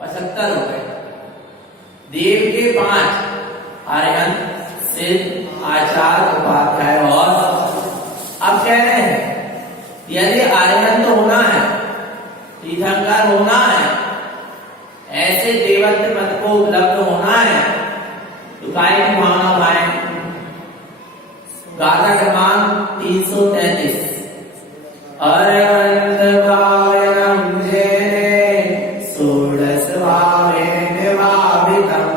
75 हो गए। देव के 5, आर्यन, सिद्ध, आचार्य, उपाध्याय और अब कह रहे हैं यदि आर्यन तो होना है, तीर्थंकर होना है, ऐसे देवत्व पद को उपलब्ध होना है, तो काय की भावना भाई गाथा क्रमांक 333 अरविंद भावेनम जेने षोडश भावेन भावितम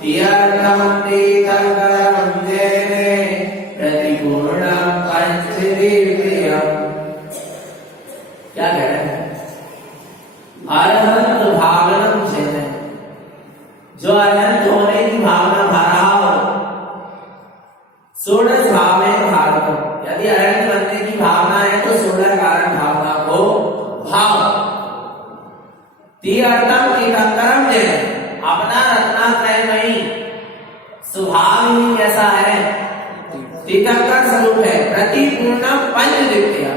तीर्थम तीर्थंकरम जेने प्रतिपूर्णम पंचदिव्यम। क्या कह रहे हैं? अरहंत भावनम जेने, जो अरहंत होने की भावना भरा हो, षोडश भाव में भाव, यदि अरहंत बनने की भावना है तो 16 कारण भावना को भाव। तीर्थम तीर्थंकरम जेने, अपना रत्नात्रयमयी स्वभाव ही कैसा है? तीर्थंकर स्वरूप है। प्रतिपूर्णम पंचदिव्य,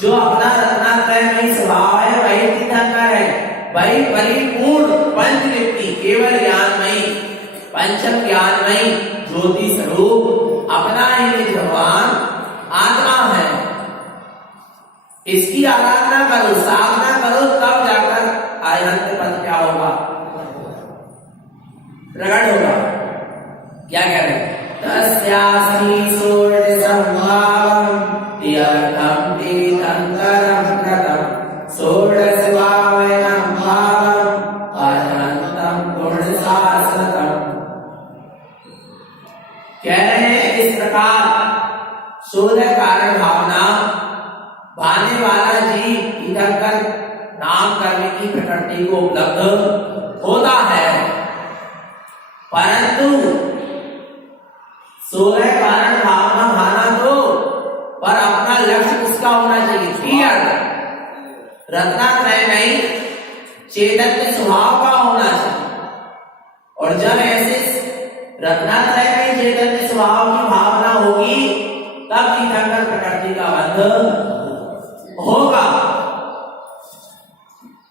जो अपना रत्नात्रयमयी स्वभाव है वही तीर्थंकर है, वही परिपूर्ण पंचदिव्य केवल ज्ञानमयी पंचम ज्ञानमयी ज्योति स्वरूप अपना ही निज भगवान आत्मा है। इसकी आराधना करो, साधना करो, तब जाकर अरहंत पद क्या होगा? प्रकट होगा। क्या कह रहे हैं? तस्यास्ति षोडशं भावं तीर्थं तीर्थंकरं कृतं षोडश भावेन भावं अरहंतं गुणशाश्वतम्। कह रहे हैं इस प्रकार 16 कारण भावना भाने वाला जीव तीर्थंकर नाम करने की प्रकृति को उपलब्ध होता है, परंतु 16 कारण भावना भाना तो, पर अपना लक्ष्य किसका होना चाहिए? तीर्थ रत्नात्रय नहीं, चैतन्य स्वभाव का होना चाहिए। और जब ऐसे रत्नात्रय में चैतन्य स्वभाव की भावना होगी तब तीर्थंकर प्रकृति का बंध होगा।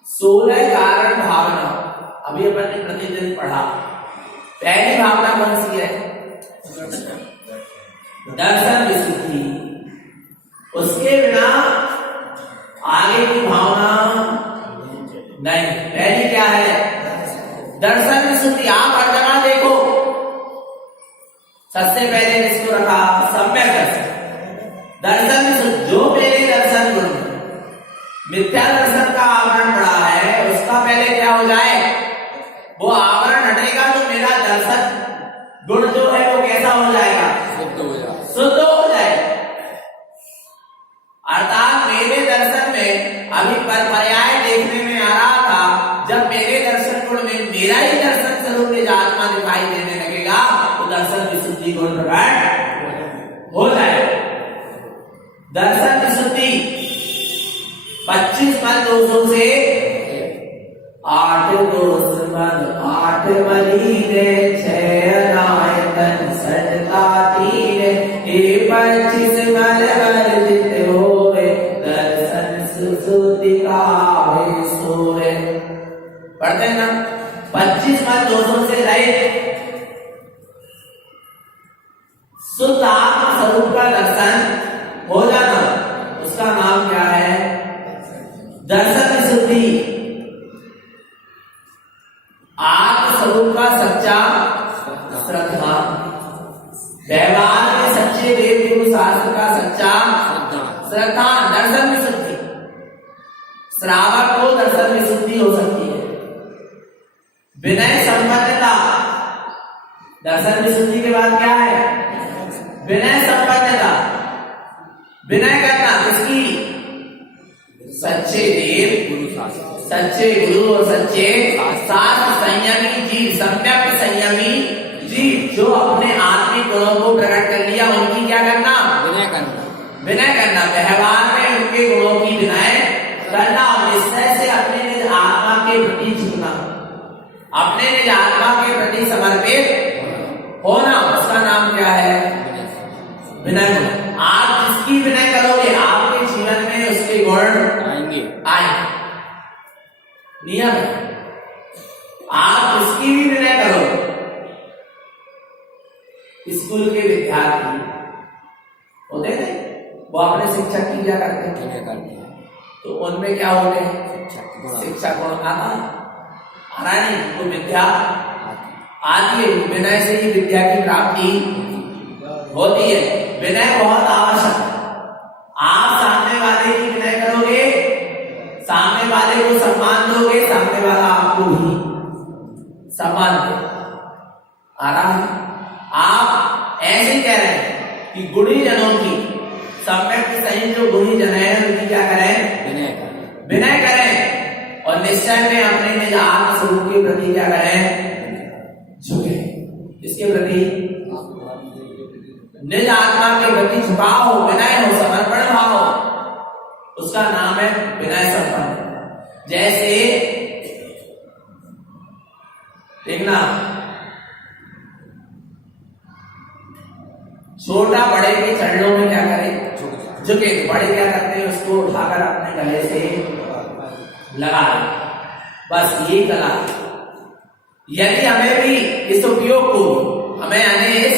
16 कारण भावना अभी अपन ने प्रतिदिन पढ़ा। पहली भावना कौन सी है? दर्शन विशुद्धि। उसके बिना आगे की भावना नहीं। पहली क्या है? दर्शन विशुद्धि। आप हर जगह देखो, सबसे पहले किसको रखा? सम्यक दर्शन। दर्शन विशुद्धि, जो मेरे दर्शन गुण मिथ्या दर्शन का आवरण पड़ा है, उसका पहले क्या हो जाए? वो आवरण हटेगा तो मेरा दर्शन गुण जो है वो कैसा हो जाएगा? शुद्ध हो जाएगा। अर्थात मेरे दर्शन में अभी पर पर्याय देखने में आ रहा था, जब मेरे दर्शन गुण में मेरा ही दर्शन स्वरूप निज आत्मा दिखाई देने लगेगा तो दर्शन विशुद्धि गुण प्रकट हो जाएगा। दर्शन विशुद्धि 25 मल दोषों से 8 दोष मल 8 मलीने 6 अनायतन सजता तीरे 25 मल वर्जित होवे दर्शन सुसुद्धि का सोवे। पढ़ते हैं ना? 25 मल दोषों से रहित शुद्ध आत्म स्वरूप का दर्शन हो जाना, उसका नाम क्या है? दर्शन विशुद्धि। आत्म स्वरूप का सच्चा श्रद्धा, व्यवहार में सच्चे वेद गुरु शास्त्र का सच्चा श्रद्धा, दर्शन विशुद्धि। श्रावक को दर्शन विशुद्धि हो सकती है। विनय संपन्नता, दर्शन विशुद्धि के बाद क्या है? विनय संपन्नता। विनय करना किसकी? सच्चे देव गुरु शास्त्र, सच्चे गुरु और सच्चे शास्त्र। संयमी जीव, सम्यक संयमी जीव, जो अपने आत्मिक गुणों को प्रकट कर लिया, उनकी क्या करना? विनय करना। विनय करना, व्यवहार में उनके गुणों की विनय करना, निश्चय से अपने निज आत्मा के प्रति झुकना, अपने निज आत्मा के प्रति समर्पित होना, उसका नाम क्या है? विनय गुण। आप जिसकी विनय करोगे आपके जीवन में उसके गुण आएंगे। नियम है। स्कूल के विद्यार्थी होते थे, वो अपने शिक्षक की क्या करते हैं, तो उनमें क्या होते हैं, शिक्षक गुण आता नहीं, तो विद्या आती है। विनय से ही विद्या की प्राप्ति होती है। विनय बहुत आवश्यक है। आप सामने वाले की विनय करोगे, सामने वाले को सम्मान दोगे, सामने वाला आपको भी सम्मान दे। आ रहा है? आप ऐसे कह रहे हैं कि गुणी जनों की सम्यक सही जो गुणी जन है उनकी क्या करें, विनय करें, और निश्चय में अपने निज आत्म स्वरूप के प्रति क्या करें, झुके। इसके प्रति निज आत्मा के प्रति झुकाव हो, विनय हो, समर्पण भाव हो, उसका नाम है विनय संपन्न। जैसे देखना, छोटा बड़े के चरणों में क्या करे, झुके। बड़े क्या करते हैं, उसको उठाकर अपने गले से लगा ले। बस ये कला। यदि हमें भी इस उपयोग को, हमें यानी इस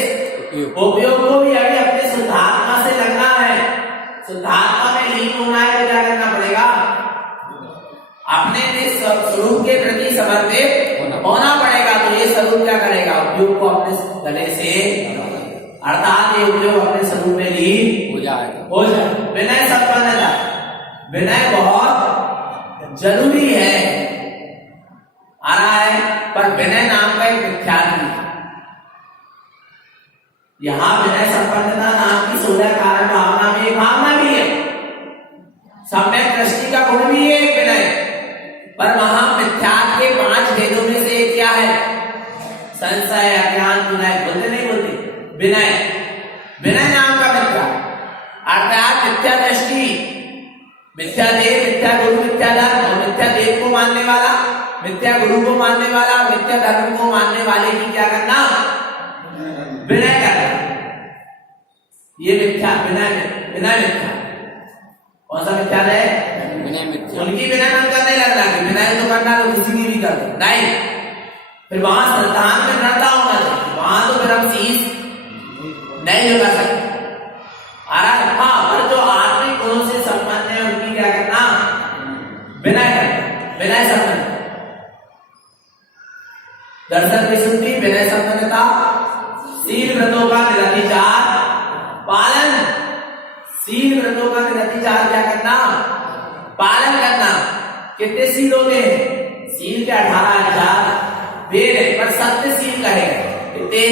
उपयोग को भी अभी अपने शुद्धात्मा से लगना है, शुद्धात्मा में लीन होना है, तो क्या करना पड़ेगा, अपने स्वरूप के प्रति समर्पित होना पड़ेगा। तो ये स्वरूप क्या करेगा, उपयोग को अपने गले से, अर्थात ये उपयोग अपने स्वरूप में लीन हो जाए। विनय संपन्नता, विनय बहुत जरूरी है। आ रहा है, पर विनय नाम का एक विख्यात भी है। यहां विनय संपन्नता नाम की 16 कारण भावना में एक भावना भी है, सम्यक दृष्टि का गुण भी है विनय। पर वहां मिथ्यात्व के 5 भेदों में से एक क्या है, संशय, अज्ञान, विनय। बोलते नहीं बोलते, विनय, विनय नाम का मिथ्या, अर्थात मिथ्या दृष्टि, मिथ्या देव, मिथ्या गुरु, मिथ्या धर्म। और मिथ्या देव को मानने वाला, मिथ्या गुरु को मानने वाला, मिथ्या धर्म को मानने वाले की क्या करना, विनय करना। ये मिथ्या, विनय मिथ्या। कौन सा मिथ्या है, विनय मिथ्या। उनकी विनय मन करने लगना कि विनय तो करना तो किसी की भी कर दो, नहीं। फिर वहां संतान में दृढ़ता होना चाहिए, वहां तो फिर हम चीज नहीं लगा सकते। हाँ, पर जो आत्मिक गुणों से संपन्न है उनकी क्या करना, विनय करना, विनय संपन्न। दर्शन विशुद्धि, विनय संपन्नता, शील व्रतों का निरतिचार पालन। शील व्रतों का निरतिचार क्या करना, पालन करना। कितने शील होते हैं, शील के 18,000 वेद है, पर सत्य शील कहेगा कितने,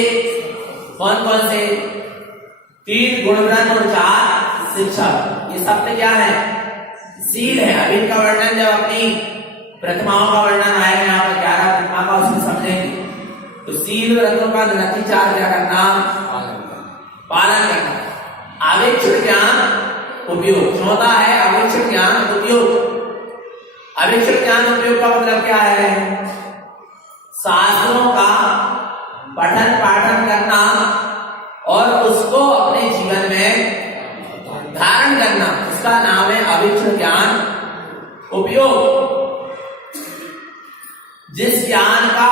कौन कौन से, 3 गुणव्रत और 4 शिक्षा। ये सत्य क्या है, शील है। अभी इनका वर्णन जब अपनी प्रतिमाओं का वर्णन आएगा, यहाँ पर 11 प्रतिमा का उसमें समझेंगे। तो शील व्रतों का निरतिचार क्या करना, पालन करना। आवेक्षित ज्ञान उपयोग, चौथा है आवेक्षित ज्ञान उपयोग। आवेक्षित ज्ञान उपयोग का मतलब क्या है, शास्त्रों का पठन पाठन करना और उसको अपने जीवन में धारण करना, उसका नाम है आवेक्षित ज्ञान उपयोग। जिस ज्ञान का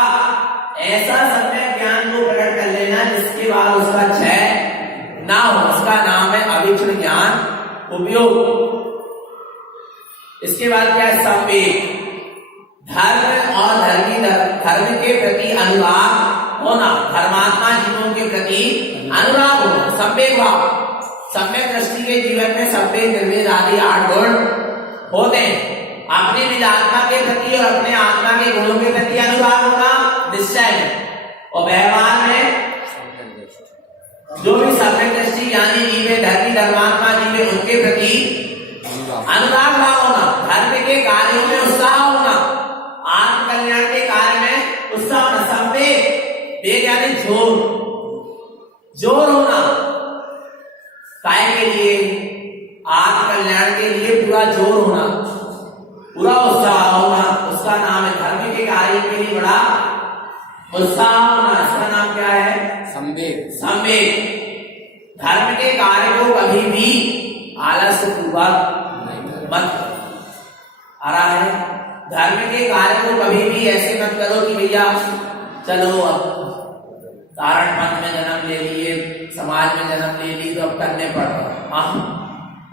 ऐसा सम्यक ज्ञान को प्रकट कर लेना जिसके बाद उसका क्षय ना हो, उसका नाम है अविक्षण ज्ञान उपयोग। इसके बाद क्या है, संवेग, धर्म और धर्म के प्रति अनुराग होना, धर्मात्मा जीवों के प्रति अनुराग होना, संवेग भाव। सम्यक दृष्टि के जीवन में संवेग, निर्वेद आदि 8 गुण होते हैं। अपने निज आत्मा के प्रति और अपने आत्मा के गुणों के प्रति अनुराग होना निश्चय है, और व्यवहार में जो भी सम्यक दृष्टि यानी जीवे, धर्मी धर्मात्मा जीवे, उनके प्रति अनुराग भाव होना, धर्म के कार्यों में उत्साह होना, आत्म कल्याण के कार्य में उत्साह होना। संवेग, वेग यानी जोर, जोर होना काय के लिए, आत्म कल्याण के लिए पूरा जोर होना, पूरा उत्साह होना, उसका नाम है धर्म के कार्य के लिए बड़ा उत्साह होना, इसका नाम क्या है, संवेग। संवेग, धर्म के कार्य को कभी भी आलस्य पूर्वक मत, आ रहा है, धर्म के कार्य को कभी भी ऐसे मत करो कि भैया चलो अब कारण पद में जन्म ले लिए, समाज में जन्म ले ली, तो अब करने पड़ रहा।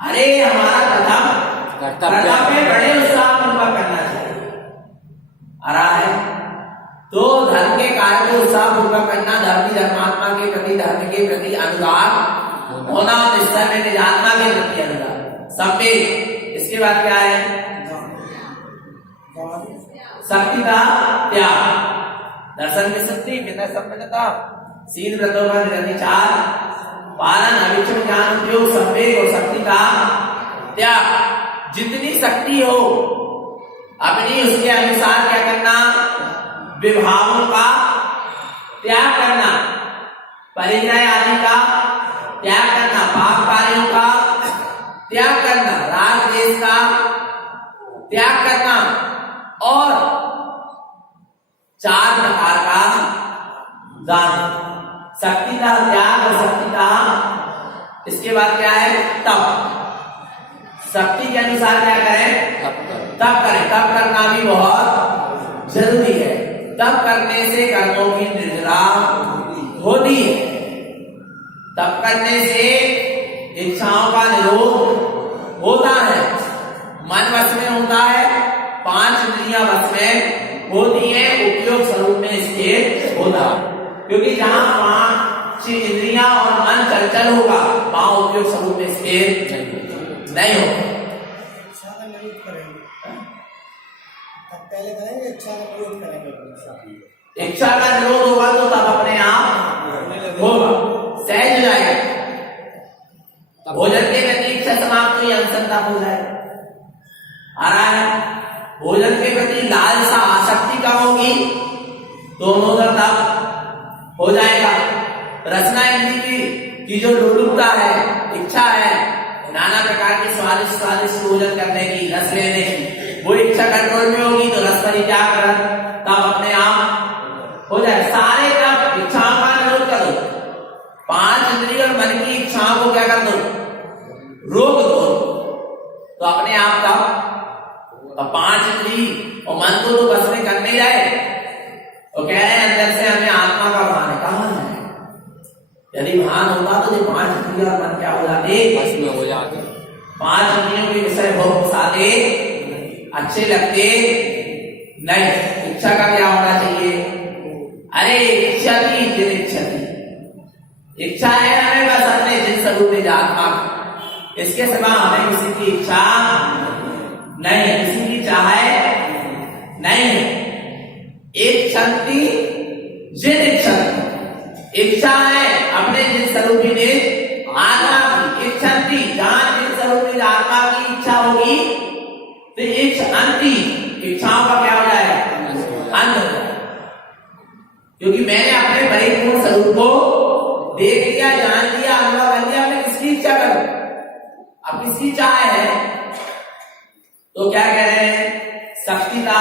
अरे हमारा कर्तव्य बड़े उत्साह पूर्वक करना चाहिए आ रहा है। तो धर्म के कार्य को उत्साह पूर्वक करना, धर्मी धर्मात्मा के प्रति, धर्म के प्रति अनुराग होना, निश्चय में निजात्मा के प्रति अनुराग सब में। इसके बाद क्या है? शक्ति का त्याग, दर्शन में शक्ति, विनय संपन्नता, शील व्रतों का निरतिचार, पालन, अविचल ज्ञान उपयोग, संवेग और शक्ति का त्याग। जितनी शक्ति हो अपनी उसके अनुसार क्या करना? विभागों का त्याग करना, परिग्रह आदि का त्याग करना, पाप कार्यों का त्याग करना, राग द्वेष का त्याग करना, और 4 प्रकार का दान। शक्ति का त्याग और शक्ति का, इसके बाद क्या है? तप। शक्ति के अनुसार क्या करें? तप करें। तप करना भी बहुत जरूरी है। तप करने से कर्मों की निर्जरा होती है। तप करने से इच्छाओं का निरोध होता है, मन वश में होता है, 5 इंद्रियां वश में होती है, उपयोग स्वरूप में इसके होता है। क्योंकि जहां 5 इंद्रियां और मन चंचल होगा, वहां उपयोग स्वरूप में इसके नहीं होगा। पहले करेंगे, इच्छा का विरोध करेंगे। इच्छा का निरोध होगा तो तब अपने आप होगा, सहज हो जाएगा। भोजन के प्रति इच्छा समाप्त हुई, अनुसंधा हो जाएगा। आ रहा है? भोजन के प्रति लालसा, आसक्ति कम होगी, दोनों का तब हो जाएगा। रचना इंद्रिय की जो लोलुपता है, इच्छा है नाना प्रकार के स्वादिष्ट स्वादिष्ट भोजन करने की, रस लेने की, वो इच्छा कंट्रोल में होगी तो रस परित्याग तब अपने आप हो जाए। सारे तब इच्छाओं का निरोध कर दो, 5 इंद्रिय और मन की इच्छाओं को क्या कर दो? रोक दो, तो अपने आप का 5 इंद्रिय और मन को तो बस में करने जाए। तो कह रहे हैं अंदर से हमें आत्मा का भान है। कहां है? यदि भान होता तो 5 इंद्रिय और मन क्या हो जाते? बस में हो जाते। 5 इंद्रियों के विषय भोग सादे अच्छे लगते नहीं। इच्छा का क्या होना चाहिए? अरे इच्छा की जिन इच्छा की इच्छा है हमें बस अपने जिन स्वरूप में आत्मा, इसके सिवा हमें किसी की इच्छा नहीं है, किसी की चाहे नहीं है। एक शक्ति जिन इच्छा, इच्छा है अपने जिन स्वरूप में आत्मा की, एक शक्ति जहां जिन स्वरूप में आत्मा की इच्छा होगी तो अंति इच्छाओं का क्या हो जाएगा? अंत हो जाएगा। क्योंकि मैंने अपने परिपूर्ण स्वरूप को देख लिया, जान लिया, अनुभव कर लिया, मैं किसकी इच्छा करूं? अब किसकी चाह है? तो क्या कह रहे हैं? शक्ति का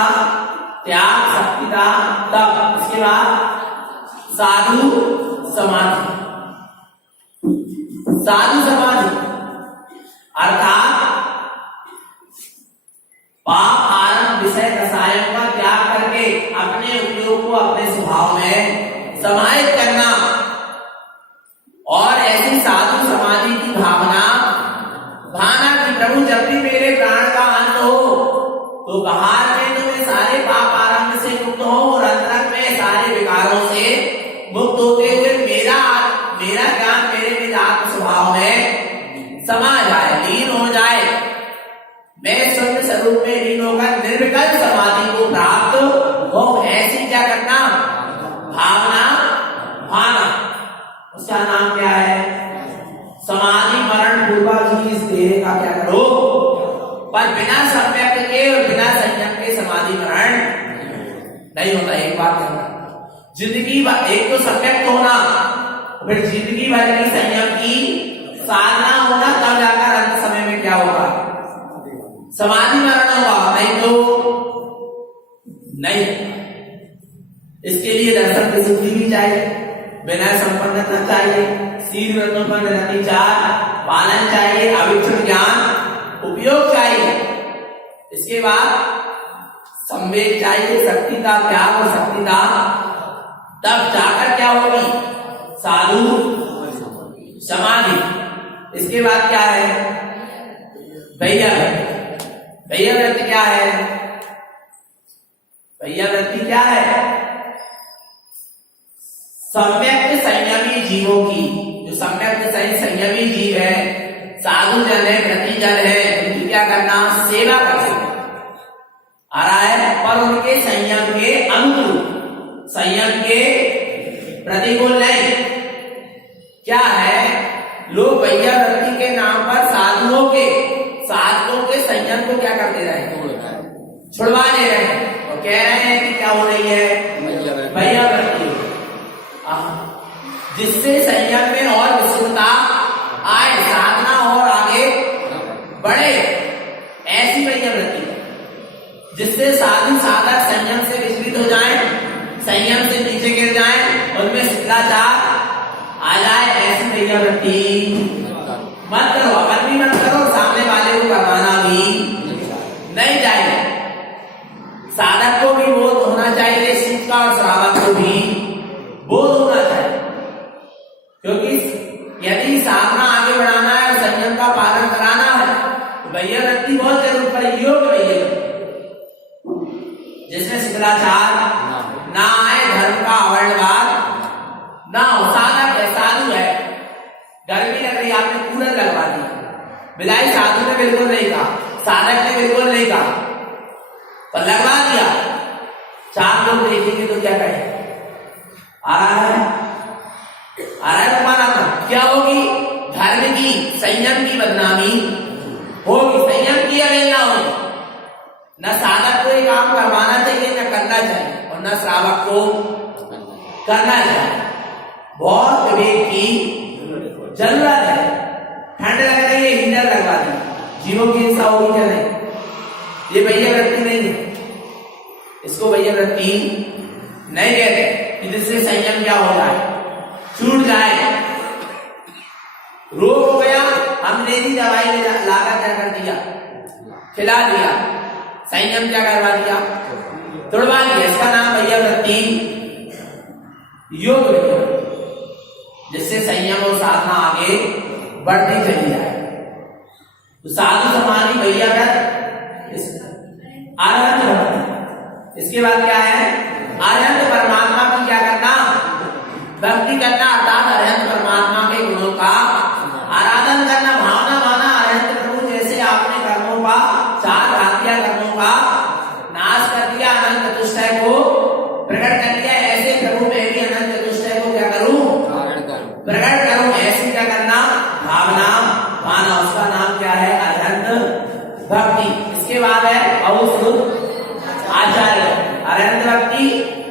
त्याग, शक्ति का तप, इसके बाद साधु समाधि। साधु समाधि अर्थात पाप आरंभ विषय कसायों का त्याग करके अपने उपयोग को अपने स्वभाव में समाहित करना, और ऐसी साधु समाधि की भावना की प्रभु जब भी मेरे प्राण का अंत हो तो बाहर में तो मैं सारे पाप आरंभ से मुक्त हो और अंतरंग में सारे विकारों से मुक्त होते हुए मेरा ज्ञान मेरे निज आत्म स्वभाव में समा जाए, लीन हो जाए। मैं शुद्ध स्वरूप में लीन होकर निर्विकल्प समाधि को प्राप्त हो। ऐसी क्या करना? भावना। उसका नाम क्या है? समाधि मरण पूर्वक ही इस देह का क्या करो? पर बिना सम्यक के और बिना संयम के समाधि मरण नहीं होता। एक बात करना, जिंदगी एक तो सम्यक तो होना, फिर जिंदगी भर की संयम की साधना होना, तब जाकर अंत समय में क्या होगा? समाधि मरण होगा, नहीं तो नहीं। इसके लिए दर्शन की शुद्धि भी चाहिए, विनय संपन्नता चाहिए, शील व्रतों का निरतिचार पालन चाहिए, अविचल ज्ञान उपयोग चाहिए। इसके बाद संवेग चाहिए, शक्ति का त्याग और शक्ति का तब जाकर क्या होगी? साधु समाधि। इसके बाद क्या है? भैया वृत्ति। भैया वृत्ति क्या है? भैया वृत्ति क्या है? सम्यक संयमी जीवों की, जो सम्यक संयमी जीव है, साधु जन है, व्रती जन है, उनकी क्या करना? सेवा करना आ रहा है, पर उनके संयम के अनुकूल, संयम के प्रतिकूल नहीं। क्या है? लोग भैया वृत्ति के नाम पर साधुओं के संयम को क्या करते रहे? छुड़वा दे रहे हैं और कह रहे हैं कि क्या हो रही है? भैया वृत्ति, जिससे संयम में और विशुद्धता आए, साधना और आगे बढ़े, ऐसी भैया वृत्ति जिससे साधु साधक संयम से विचलित हो जाएं, संयम से नीचे गिर जाएं, उनमें शिष्टाचार आ जाए, ऐसी भैया वृत्ति मत करो। अगर भी मत करो, सामने वाले को करवाना भी नहीं चाहिए। साधक को भी बोध होना चाहिए इस चीज का और श्रावक को भी बोध होना चाहिए, क्योंकि यदि साधना आगे बढ़ाना है और संयम का पालन कराना है तो भैया वृत्ति बहुत जरूर पड़ेगी। योग भैया जिसमें शिष्टाचार ना आए, धर्म का अवर्णवाद ना हो, साधक है, साधु है। गर्मी लग रही, आपने कूलर लगवा दिया, बिलाई साधु ने बिल्कुल नहीं कहा, साधक ने बिल्कुल नहीं कहा, पर लगवा दिया। चार लोग देखेंगे तो क्या कहें? आ रहा है तो माना था क्या होगी? धर्म की, संयम की बदनामी होगी, संयम की अवहेलना होगी। न साधक को ये काम करवाना चाहिए, न करना चाहिए, और न श्रावक को करना चाहिए। बहुत विवेक की जरूरत है। ठंड लग रही है, हीटर लगवा दी, जीवों की हिंसा होगी क्या? नहीं। ये भैया वृत्ति नहीं है, इसको भैया वृत्ति नहीं कहते। जिससे संयम क्या हो जाए? छूट जाए। रोग हो गया, हमने भी दवाई लाकर क्या कर दिया? खिला दिया। संयम क्या करवा दिया? तोड़वा दिया। इसका नाम भैया वृत्ति योग है, जिससे संयम और साधना आगे बढ़ती चली जाए। तो साधु समाधि भैया व्रत, आनंद भक्ति। इसके बाद क्या है? आनंद परमात्मा की क्या करना? भक्ति करना, अर्थात अरहंत परमात्मा के गुणों का आराधन करना, भावना माना। अरहंत प्रभु जैसे आपने कर्मों का, चार घातिया कर्मों का नाश कर दिया, अनंत चतुष्टय को प्रकट कर दिया, ऐसे प्रभु में भी अनंत चतुष्टय को क्या करूं? प्रकट करूं। ऐसी क्या करना? भावना माना। उसका नाम क्या है? अरहंत भक्ति। इसके बाद है आचार्य। अरहंत भक्ति,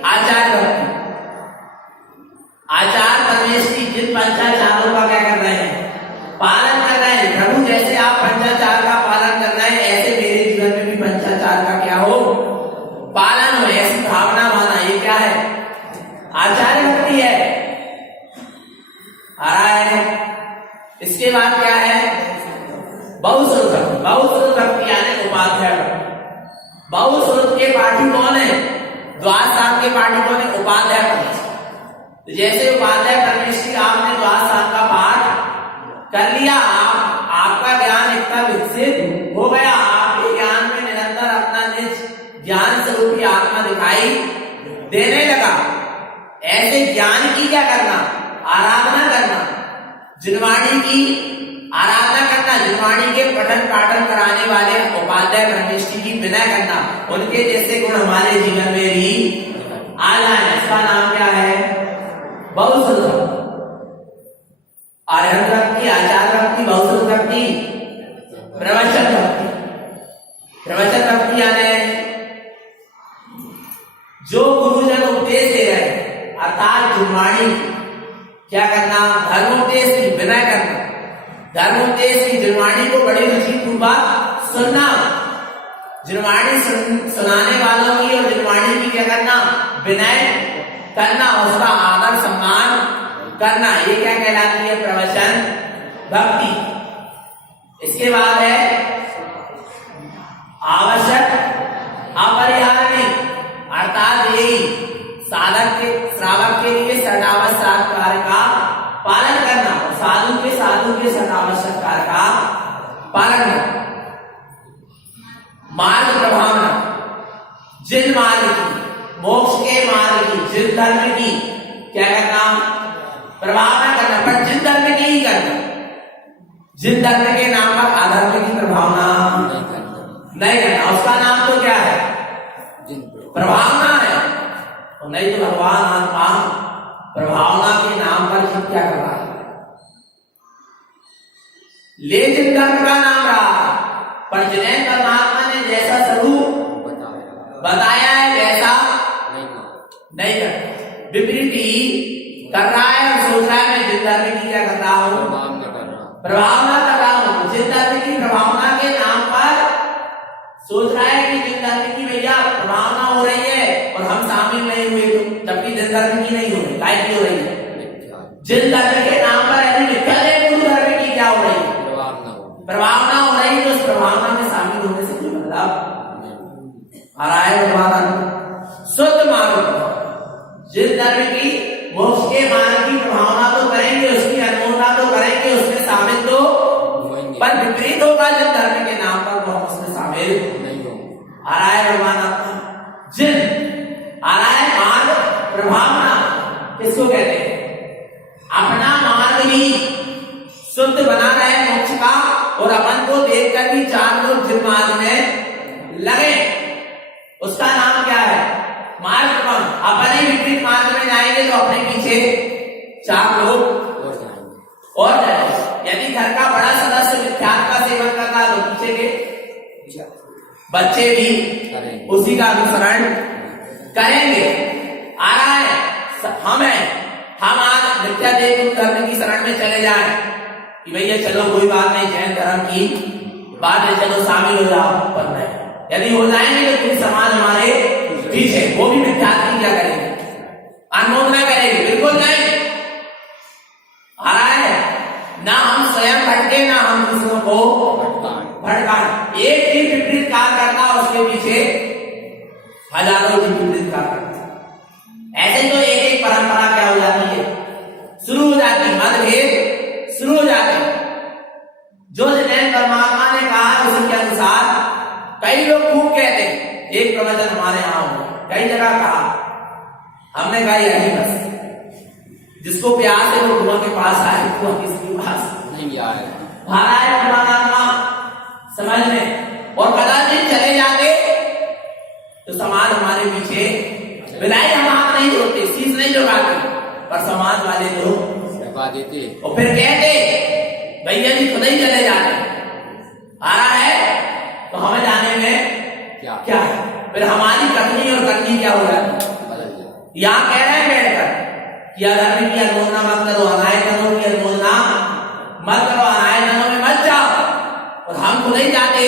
आचार्य भक्ति। आचार परमेश्वरी जिन पंचाचारों का क्या कर रहे हैं? पालन कर रहे हैं। प्रभु जैसे आप पंचाचार का पालन कर रहे हैं, ऐसे मेरे जीवन में भी पंचाचार का क्या हो? पालन हो। ऐसी भावना माना। ये क्या है? आचार्य भक्ति है। आ रहा है। इसके बाद क्या है? बहुश्रुत भक्ति। बहुश्रुत भक्ति यानी उपाध्याय भक्ति। बहुश्रुत के पाठी कौन है? द्वादश साल के पाठी कौन है? उपाध्याय परमेश्वर। तो जैसे उपाध्याय परमेश्वरी आपने द्वादश साल का पाठ कर लिया, आपका ज्ञान इतना विकसित हो गया, आपके ज्ञान में निरंतर अपना निज ज्ञान स्वरूपी आत्मा दिखाई देने लगा। ऐसे ज्ञान की क्या करना? आराधना करना। जिनवाणी की आराधना करना। जिनवाणी के पठन पाठन कराने वाले उपाध्याय परमेश्वरी की विनय करना। उनके जैसे गुण हमारे जीवन में भी आ जाए। इसका नाम क्या है? बहुश्रुत भक्ति। अरहंत भक्ति, आचार भक्ति, बहुश्रुत भक्ति, प्रवचन भक्ति। प्रवचन भक्ति यानी जो गुरुजन उपदेश दे रहे हैं, अर्थात जिनवाणी क्या करना? धर्मोपदेश की विनय करना। धर्मोपदेश की जिनवाणी को बड़ी रुचि पूर्वक सुनना। जिनवाणी सुनाने वालों की और जिनवाणी की क्या करना? विनय करना, उसका आदर सम्मान करना। ये क्या कहलाती है? प्रवचन भक्ति। इसके बाद है आवश्यक अपरिहार्य, अर्थात यही साधक के, श्रावक सदावश्यक कार्य का पालन करना, साधु के सदावश्यक कार्य का पालन करना। मार्ग प्रभावना, जिन मार्ग की, मोक्ष के मार्ग की, जिन धर्म की क्या करना, प्रभावना करना, पर जिन धर्म की ही करना। जिन धर्म के नाम पर अधर्म की प्रभावना नहीं करना, उसका नाम तो क्या है, प्रभावना है। और नहीं तो भगवान आत्मा प्रभावना के नाम पर जीव क्या कर रहा है, ले जिन धर्म का नाम रहा, पर जिन्हें परमात्मा ने जैसा स्वरूप बताया है वैसा नहीं करता, विपरीत ही कर रहा है और सोच रहा है मैं जिन धर्म की क्या कर रहा हूं, प्रभावना कर रहा हूं। जिन धर्म की प्रभावना के नाम पर सोच रहा है कि जिन धर्म की भैया प्रभावना हो रही है और हम शामिल नहीं हुए, तो जबकि जिन धर्म की नहीं हो रही, काय की हो रही है, जिन धर्म के नाम पर यदि मिथ्या गुरु धर्म की क्या हो रही है, प्रभावना हो रही है, तो उस प्रभावना में शामिल होने से कोई मतलब आ रहा है। भगवान शुद्ध मार्ग, जिन धर्म की मोक्ष के मार्ग की प्रभावना तो करेंगे, उसकी अनुमोदना तो करेंगे, उसमें शामिल तो, पर विपरीत होगा जिन धर्म के नाम पर वो उसमें शामिल आ रहा है। भगवान आपका जिन आ रहा है मार्ग प्रभावना, किसको कहते हैं, अपना मार्ग भी शुद्ध बना रहे मोक्ष का, और अपन को देखकर भी चार लोग जिन मार्ग में लगे, उसका नाम क्या है, मार्ग प्रभावना। अपने विपरीत मार्ग में जाएंगे तो अपने पीछे चार लोग और जाएंगे। यदि घर का बड़ा सदस्य मिथ्यात्व का सेवन करता है तो पीछे के बच्चे भी उसी का अनुसरण करेंगे। आ रहा है हम आज मिथ्या देव धर्म की शरण में चले जाएं कि भैया चलो कोई बात नहीं, जैन धर्म की बात है, चलो शामिल हो जाओ, पर नहीं, यदि हो जाएंगे तो पूरी समाज हमारे पीछे, वो भी मिथ्यात्व की क्या करेंगे, अनुमोदना करेगी, बिल्कुल नहीं। आ रहा है ना हम स्वयं भटके, ना हम दूसरों को भटकाएं। एक ही विपरीत कार्य करता, उसके पीछे हजारों की विपरीत कार्य करता। ऐसे तो एक एक परंपरा क्या हो जाती है, शुरू हो जाती, मतभेद शुरू हो जाते। जो जिन्हें परमात्मा ने कहा उसी के अनुसार कई लोग खूब कहते हैं। एक प्रवचन हमारे यहाँ हुआ, कई जगह कहा, हमने कहा यही बस, जिसको प्यास है वो कुआं के पास आए, कुआं किसके पास नहीं आए। भारा है परमात्मा समझ में, और कदाचित चले जाते तो समाज हमारे पीछे विदाई हम हाथ नहीं जोड़ते, शीश नहीं झुकाते, पर समाज वाले लोग देते और फिर कहते भैया जी खुद ही चले जाते। आ रहा है तो हमें जाने में क्या है, फिर हमारी कथनी और करनी क्या हो जाती। यहाँ कह रहे हैं बैठकर कि अधर्म की अनुमोदना मत करो, अनाय धर्मों की अनुमोदना मत करो, अनाय धर्मों में मत जाओ, और हम खुद ही जाते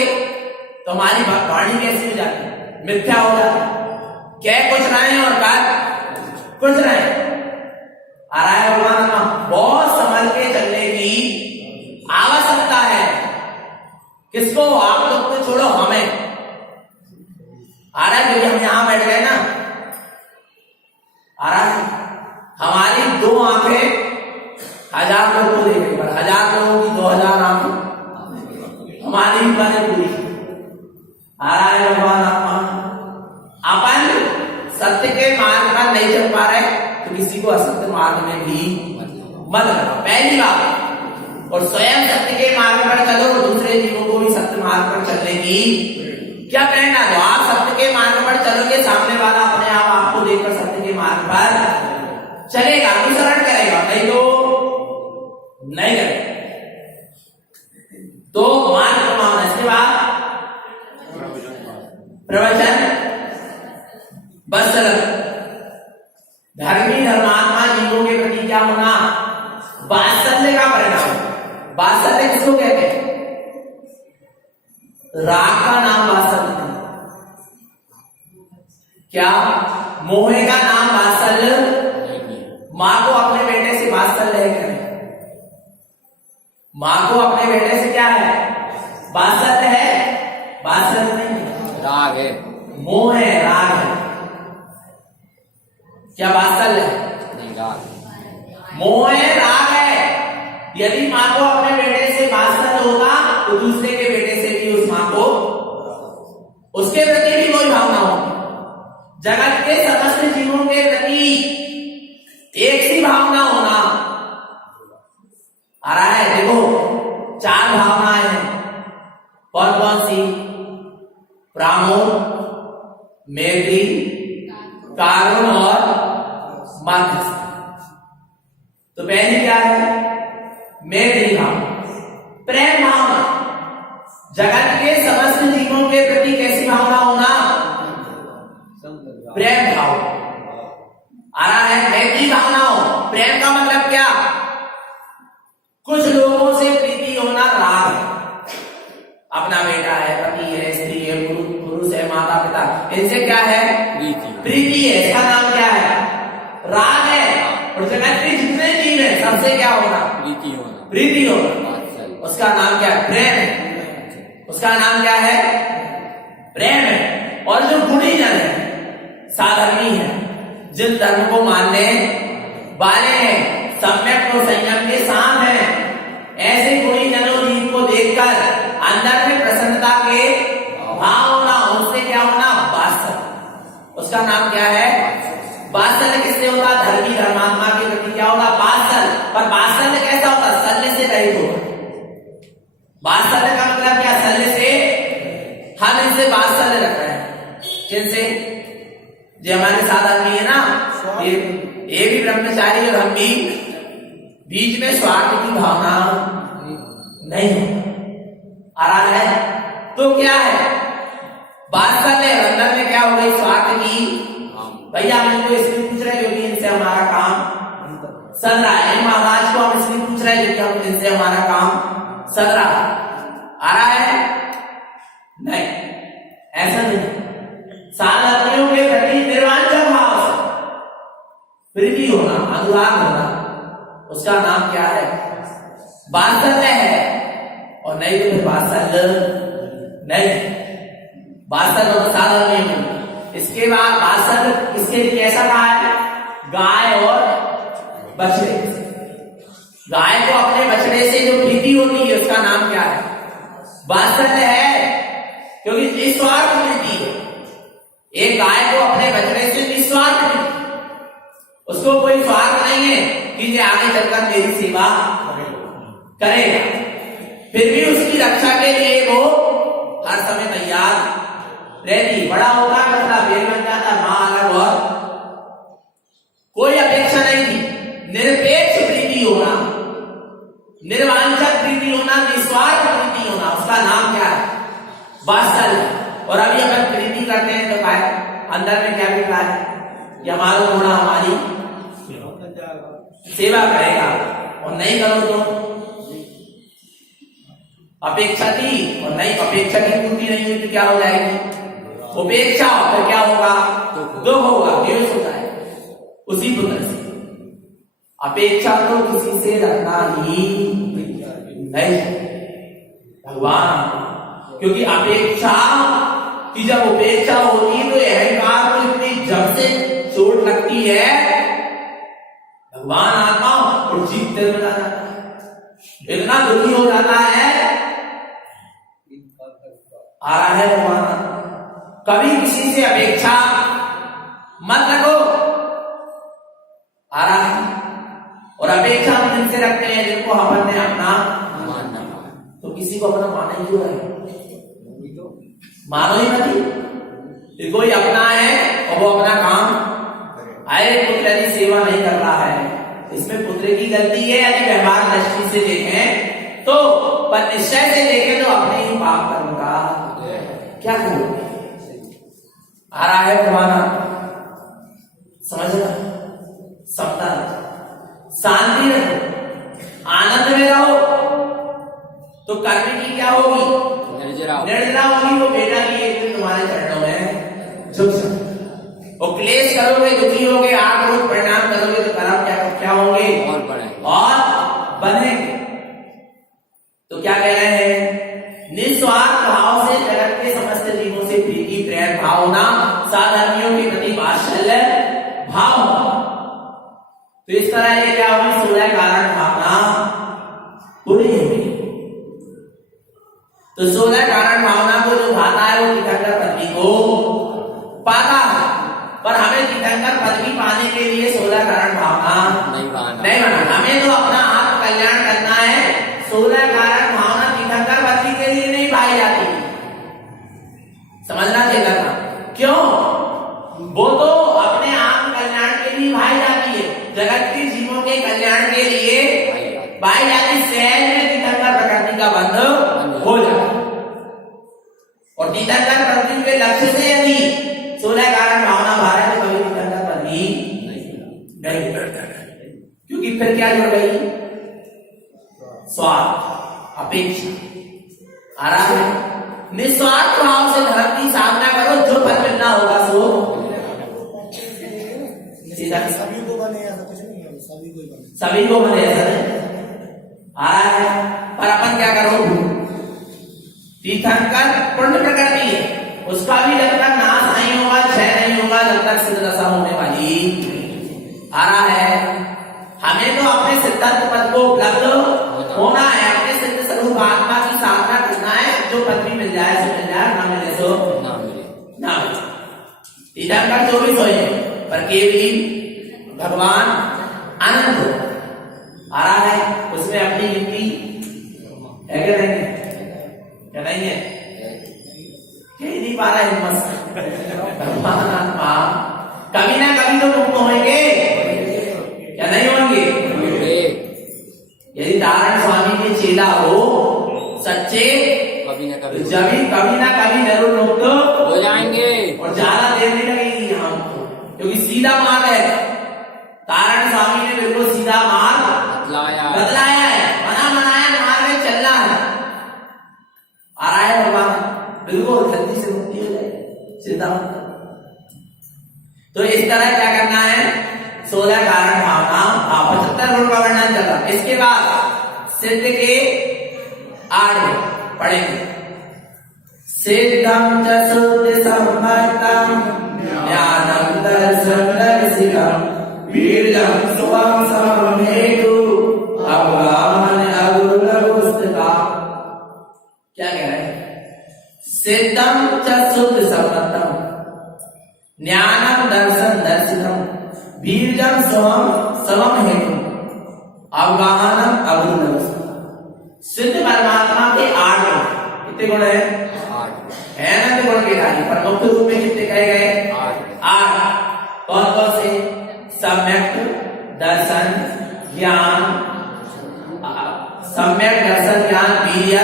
तो हमारी वाणी कैसी हो जाती, मिथ्या हो जाती। कह कुछ रहे हैं और कर कुछ रहे। आ रहा है भगवान, बहुत संभल के चलने की आवश्यकता है। किसको, आप लोग को छोड़ो, हमें। आ रहा है, क्योंकि हम यहां बैठ गए ना, आ रहा है हमारी दो आंखें 1000 लोग को देखें, पर 1000 लोगों की 2000 आंखें हमारी ही बने पूरी। आ रहा है भगवान, अपन सत्य के मार्ग पर नहीं चल पा रहे तो किसी को असत्य मार्ग में भी मत लगाओ, पहली बात। और स्वयं सत्य के मार्ग पर चलो, दूसरे जीवों को भी सत्य मार्ग पर चलने की क्या प्रेरणा दो। आप सत्य के मार्ग पर चलोगे, सामने वाला अपने आप आपको देखकर सत्य के मार्ग पर चलेगा, अनुसरण करेगा, नहीं तो नहीं करेगा। तो मार्ग प्रमाण, इसके बाद प्रवचन बस धर्मी धर्मात्मा जीवों के प्रति क्या होना, वात्सल्य का परिणाम। वात्सल्य किसको कहते हैं, राग का नाम वात्सल्य नहीं, क्या मोहे का नाम वात्सल्य नहीं। मां को अपने बेटे से वात्सल्य है, मां को अपने बेटे से क्या है, वात्सल्य है, वात्सल्य नहीं, राग है, मोह है, राग है, क्या वात्सल्य है, नहीं मोह है, राग है। यदि माँ को अपने बेटे से वात्सल्य होगा तो दूसरे के बेटे से भी उस माँ को उसके प्रति भी कोई भावना होगी। जगत के समस्त जीवों के प्रति एक सी भावना होना आ रहा है। देखो 4 भावनाएं हैं। कौन कौन सी? प्रामोद, मैत्री, कारुण और मध्यस्थ। तो पहली क्या है? मैत्री भावना, प्रेम भावना। जगत के समस्त जीवों के प्रति कैसी भावना होना? प्रेम भाव आ रहा है। मैत्री भावना हो। प्रेम का मतलब क्या? कुछ लोगों से प्रीति होना राग है। अपना बेटा है, पति है, स्त्री है, पुरुष है, माता पिता, इनसे क्या है? प्रीति है। इसका नाम क्या है? राग है। और जगत के जितने जीव है सबसे क्या होना? प्रीति होना। उसका नाम क्या है? प्रेम है। उसका नाम क्या है? प्रेम है। और जो गुणी जन है, साधर्मी है, जिन धर्म को मानने वाले हैं, सम्यक और संयम के साथ हैं, ऐसे गुणी जनों जीव को देखकर अंदर में प्रसन्नता के भाव होना, उनसे क्या होना? वात्सल्य। उसका नाम क्या है? वात्सल्य किससे होता? धर्मी धर्मात्मा के प्रति क्या होगा? वात्सल्य। पर वात्सल्य कैसा होता? शल्य से रहित होगा। वात्सल्य का मतलब क्या? शल्य से। हम इनसे वात्सल्य रख रहे हैं। किनसे? जो हमारे साथ आदमी है ना, ये भी ब्रह्मचारी और हम भी, बीच में स्वार्थ की भावना नहीं आ रहा है। तो क्या है? वात्सल्य। अंदर में क्या हो गई? स्वार्थ की। भैया हम इनको इसलिए पूछ रहे हैं क्योंकि इनसे हमारा काम चल रहा है। महाराज को हम इसलिए पूछ रहे हैं क्योंकि हम इनसे हमारा काम चल रहा है। आ रहा है? नहीं, ऐसा नहीं। साधर्मियों के प्रति निर्वांछन भाव से प्रीति होना, अनुराग होना, उसका नाम क्या है? वात्सल्य है। और नहीं तो फिर वात्सल्य नहीं। वात्सल्य और साधर्मी में इसके बाद वात्सल्य इसके लिए कैसा कहा है? गाय और बछड़े। गाय को अपने बछड़े से जो प्रीति होती है उसका नाम क्या है? वात्सल्य है। क्योंकि निस्वार्थ प्रीति है। एक गाय को अपने बछड़े से निस्वार्थ प्रीति, उसको कोई स्वार्थ नहीं है कि ये आगे चलकर मेरी सेवा करेगा। फिर भी उसकी रक्षा के लिए वो हर समय तैयार रहती। बड़ा होता बछड़ा, बेल बन जाता, मां अलग, और कोई अपेक्षा नहीं थी। निरपेक्ष प्रीति होना, निर्वांछित प्रीति होना, निस्वार्थ प्रीति होना, उसका नाम क्या है? वात्सल्य। और अभी अगर प्रीति करते हैं तो क्या है? अंदर में क्या बिक रहा है? कि हमारा घोड़ा हमारी सेवा करेगा, और नहीं करो तो अपेक्षा थी, और नहीं अपेक्षा की पूर्ति नहीं हुई तो क्या हो जाएगी? उपेक्षा। तो क्या होगा? दुख होगा, द्वेष हो जाएगा। उसी पुत्र से अपेक्षा तो किसी से रखना ही नहीं भगवान। क्योंकि अपेक्षा की जब उपेक्षा होती तो अहंकार को इतनी जब से चोट लगती है, भगवान आत्मा और जीव दिल में जाता है, इतना दुखी हो जाता है। आ रहा है भगवान, कभी किसी से अपेक्षा मत रखो। आ रहा है। और अपेक्षा हम जिनसे रखते हैं जिनको हमने अपना मानना, तो किसी को अपना माना ही क्यों है? मानो ही मत। कोई अपना है और वो अपना काम आए, पुत्र यदि सेवा नहीं कर रहा है, इसमें पुत्र की गलती है। यदि व्यवहार दृष्टि से देखें तो, पर निश्चय से देखें तो अपने ही पाप कर्म का क्या करोगे? आ रहा है तुम्हारा समझना, समता, शांति रखो, आनंद में रहो, तो कर्म की क्या होगी? निर्जरा होगी। वो बेटा की एक दिन तुम्हारे चरणों में झुक सकते। और क्लेश करोगे, दुखी होगे, आक्रोश परिणाम करोगे तो कर्म क्या होंगे? और बनेंगे। तो क्या कह रहे हैं? निस्वार्थ भाव से जगत के समस्त जीवों से प्रीति, प्रेम भावना, साधर्मियों के प्रति वात्सल्य भाव। तो इस तरह ये क्या हुई, 16 कारण भावना पूरी हुई। तो 16 कारण भावना को जो भाता है वो तीर्थंकर पदवी को पाता है, पर हमें तीर्थंकर पदवी पाने के लिए 16 कारण भावना नहीं बना। हमें तो अपना आत्म कल्याण करना है। 16 कारण भावना तीर्थंकर पदवी के लिए नहीं पाई जाती, समझना चाहिए था। क्यों? वो तो अपने आत्म कल्याण के लिए पाई जाती है, जगत के जीवों के कल्याण के लिए पाई जाती। सहज में तीर्थंकर प्रकृति का बंध हो जाता और तीर्थंकर पदवी के लक्ष्य से यदि 16 कारण भावना भारत तो कभी तीर्थंकर पदवी नहीं करता, क्योंकि फिर क्या जुड़ गई, स्वार्थ, अपेक्षा। आ रहा है, निस्वार्थ भाव से धर्म की साधना करो, जो फल मिलना होगा सो सभी को बने, ऐसा कुछ नहीं है, सभी को बने ऐसा नहीं आ रहा है। पर अपन क्या करो, तीर्थंकर पुण्य प्रकृति है, उसका भी जब तक नाश नहीं होगा, क्षय नहीं होगा, जब तक सिद्ध दशा होने वाली आ रहा है। हमें तो अपने सिद्धांत पद को उपलब्ध होना है, अपने सिद्ध स्वरूप आत्मा की साधना करना है। जो पदवी मिल जाए सो मिल जाए, ना मिले सो ना मिले। तीर्थंकर 24 हुए, पर केवल भगवान अनंत आ रहा है, उसमें अपनी गिनती है क्या नहीं है, क्या नहीं है, कहीं नहीं पा रहा है हिम्मत से। भगवान आत्मा कभी ना कभी तो मुक्त होंगे, क्या नहीं होंगे? यदि नारायण स्वामी के चेला हो सच्चे, कभी ना कभी जरूर मुक्त हो जाएंगे और ज्यादा देर नहीं लगेगी हमको, क्योंकि सीधा मार्ग है। नारायण स्वामी ने बिल्कुल सीधा मार्ग बतलाया है, बनाया मार्ग में चलना है। आ रहा है भगवान, बिल्कुल जल्दी से मुक्ति हो जाए, सीधा। तो इस तरह क्या करना है, 16 कारण भावना 75 गुण का वर्णन चल रहा। इसके बाद सिद्ध के 8 पढ़ेंगे। सिद्धम च शुद्धि सम्मतम ज्ञानम दर्शन दर्शितम वीर्यम स्वम समम हेतु अवगाहन अगुरुलघुस्थिता। क्या कह रहे हैं? सिद्धम च शुद्ध सम्मतम ज्ञानम दर्शन दर्शितम वीर्यम स्वम समम हेतु अवगाहनम अगुरुलघुस्थिता। सिद्ध परमात्मा के 8 गुण, कितने गुण है? 8 है ना, गुण के धारी, पर मुख्य रूप में कितने कहे गए? 8। कौन कौन से? सम्यक दर्शन ज्ञान, सम्यक दर्शन ज्ञान, वीर्य,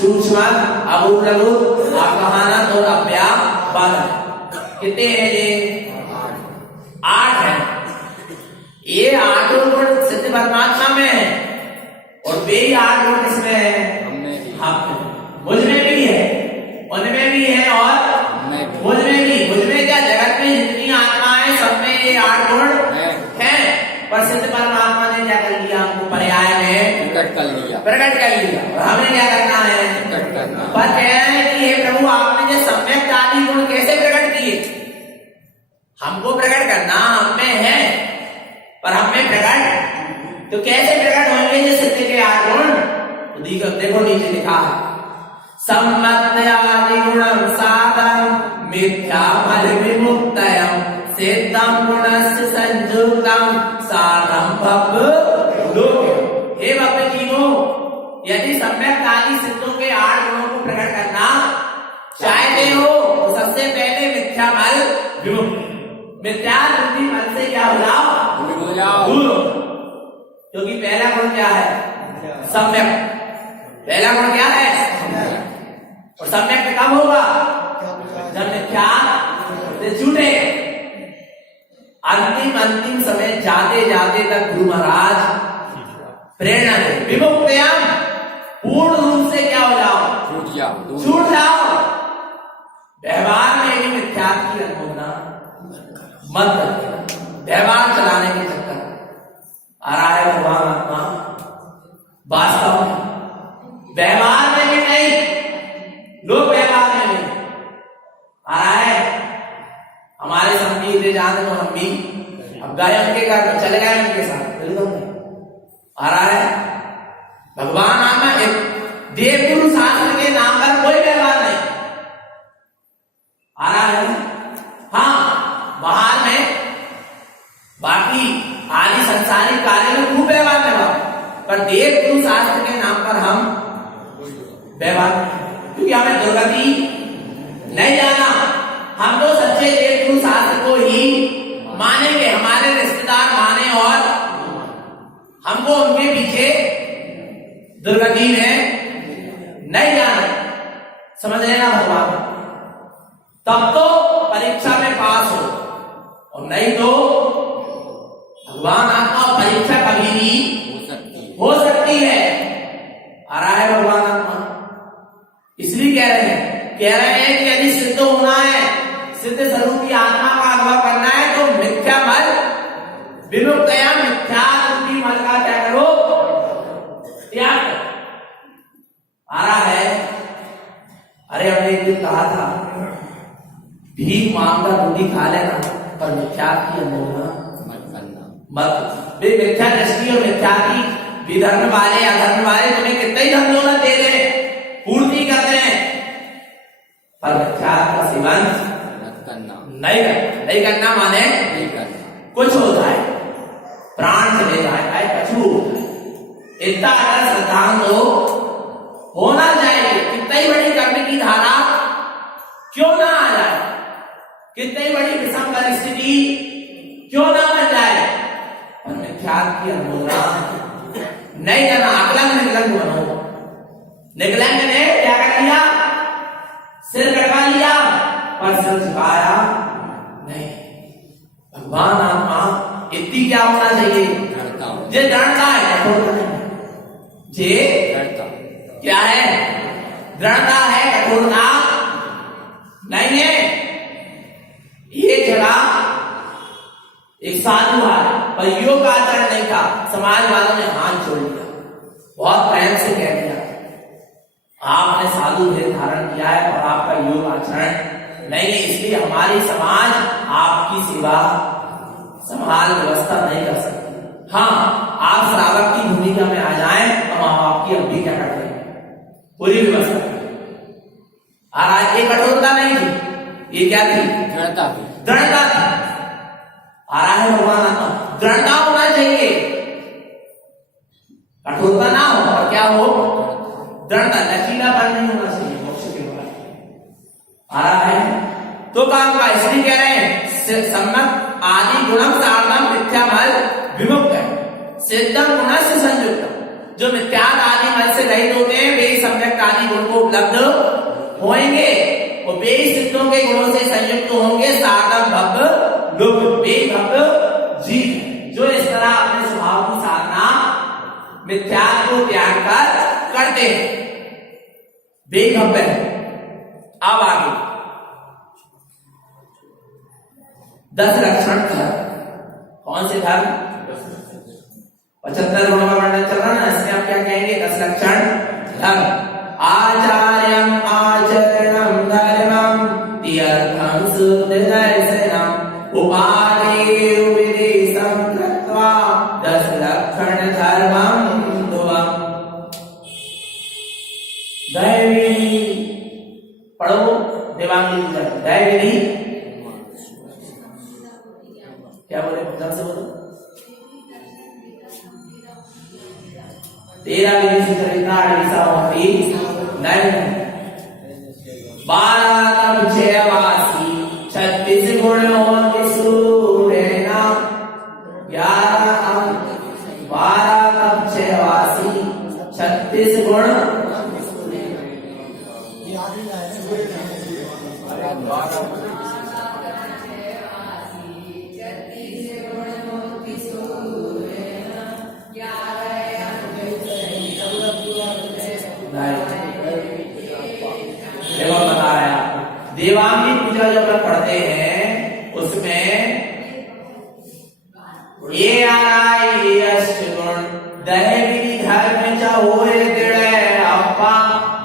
सूक्ष्म, अगुण लघु, अवगाहन और अव्यापन। कितने हैं ये? 8 है। ये 8 गुण सिद्ध परमात्मा में है, और वे 8 गुण किसमें है? हम मुझ में भी है, उनमें भी है और मुझ में भी। मुझ में क्या, जगत में जितनी आत्मा है सब में ये 8 गुण है, पर सिद्ध परमात्मा ने क्या कर लिया, हमको पर्याय में प्रकट कर लिया। और हमें क्या करना है? पर कह रहे हैं कि हे प्रभु, आपने जो सम्यक आदि गुण कैसे प्रकट किए? हमको प्रकट करना हम में है, पर हम में प्रकट तो कैसे प्रकट होंगे जो सिद्ध के 8 गुण? देखो नीचे लिखा है, सम्मत्यादि गुणम साधन मिथ्या फल विमुक्तयम सिद्धम गुणस्य संयुक्तम साधम भव लोक। हे भक्त जीवों, यदि सम्यक आदि सिद्धों के 8 गुणों को प्रकट करना चाहते हो तो सबसे पहले मिथ्या फल विमुक्त, मिथ्या बुद्धि फल से क्या हो जाओ, क्योंकि पहला गुण क्या है? सम्यक। पहला गुण क्या है? और सम्यक कब होगा? जब मिथ्या से छूटे। अंतिम समय जाते जाते तक गुरु महाराज प्रेरणा दे, विमुक्तयम, पूर्ण रूप से क्या हो जाओ? छूट जाओ। व्यवहार में भी मिथ्या की अनुभवना मत करना, व्यवहार चलाने के चक्कर आ रहा है भगवान आत्मा। वास्तव में व्यवहार में भी नहीं, लोग व्यवहार में नहीं आ रहा है। हमारे संगीत जान तो हम भी अब गए उनके घर, चले गए उनके साथ, बिल्कुल नहीं। आ रहा है भगवान नाम है, देवगुरु शास्त्र के नाम पर कोई व्यवहार नहीं। आ रहा है हाँ, बाहर में बाकी आदि संसारिक कार्य में खूब व्यवहार व्यवहार, पर देवगुरु शास्त्र के नाम पर हम व्यवहार, क्योंकि हमें दुर्गति नहीं जाना। हम तो सच्चे देवगुरु शास्त्र को ही मानेंगे, हमारे रिश्तेदार माने और हमको उनके पीछे दुर्गति में नहीं जाना। समझ लेना भगवान, तब तो परीक्षा में पास हो, और नहीं तो भगवान आत्मा परीक्षा कभी भी हो सकती है। आ रहा है भगवान आत्मा, इसलिए कह रहे हैं कि यदि सिद्ध होना है, सिद्ध स्वरूप की आत्मा का अनुभव करना है, तो मिथ्या मल विमुक्तया, मिथ्या रूपी मल का क्या करो, त्याग। आ रहा है, अरे हमने एक दिन कहा था भीख मांगकर रोटी खा लेना, पर मिथ्या की अनमोलना मत। वे मिथ्या दृष्टि और मिथ्या की विधर्म वाले अधर्म वाले तुम्हें कितना ही धन दौलत दे दे, पूर्ति करते हैं, पर मिथ्या का सेवन नहीं करना माने कुछ हो जाए, प्राण चले जाए, कछु इतना अगर श्रद्धांत होना चाहिए। कितना ही बड़ी कर्म की धारा क्यों ना आ जाए, कितनी बड़ी विषम परिस्थिति क्यों ना बन जाए, पर मिथ्या की अनमोलना नहीं करना। अकलंग निकलंग बनो, निकलंग ने क्या कर लिया, सिर कटवा लिया, पर सिर झुकाया नहीं। भगवान आत्मा इतनी क्या होना चाहिए, जे दृढ़ता है, कठोरता नहीं। जे क्या है, दृढ़ता है, कठोरता नहीं है। ये जगह एक साधु है, पर योग आचरण नहीं था, समाज वालों ने हाथ छोड़ दिया, बहुत प्रेम से कह दिया आपने साधु भेद धारण किया है और आपका योग आचरण नहीं है, इसलिए हमारी समाज आपकी सेवा संभाल व्यवस्था नहीं कर सकती। हाँ, आप श्रावक की भूमिका में आ जाएं तो हम आपकी अब भी क्या करते हैं, पूरी व्यवस्था। ये कठोरता नहीं थी, ये क्या थी, दृढ़ता थी। आ रहा है भगवान आत्मा, दृढ़ता होना चाहिए, कठोरता ना हो, और क्या हो, दृढ़ता, लचीलापन नहीं होना चाहिए मोक्ष के बाद। आ रहा है तो काम का, इसलिए कह रहे हैं सम्यक आदि गुणम सारणम मिथ्या मल विमुक्त है, सिद्धम गुण से संयुक्त। जो मिथ्या आदि मल से रहित होते हैं वे सम्यक आदि गुण को उपलब्ध होंगे, और वे सिद्धों के गुणों से संयुक्त होंगे। साधन भक्त लोग वे भक्त जीव, जो इस तरह अपने स्वभाव की साधना मिथ्या को त्याग कर करते हैं, वे भक्त हैं। अब आगे 10 लक्षण धर्म, कौन से धर्म, 75 गुणों का वर्णन चल रहा है ना, इसमें आप क्या कहेंगे, 10 लक्षण धर्म। आचार्यम आचरणम धर्मम तीर्थम शुद्ध दर्शनम उपादेय विदेशम कृत्वा 10 लक्षण धर्मम ध्रुवम। दैवी पढ़ो, देवांगी दैवी क्या बोले, ढंग से बोलो। 13 विधि सुचरिता ऐसा होती नहीं। 12 तम 6 वासी 36 गुण होते सूर्यना। 11 12 तम 6 वासी 36 गुण। बताया देवांगी पूजा जब हम पढ़ते हैं उसमें ये आ रहा है अष्टगुण दैवी धर्म होए दृढ़ अप्पा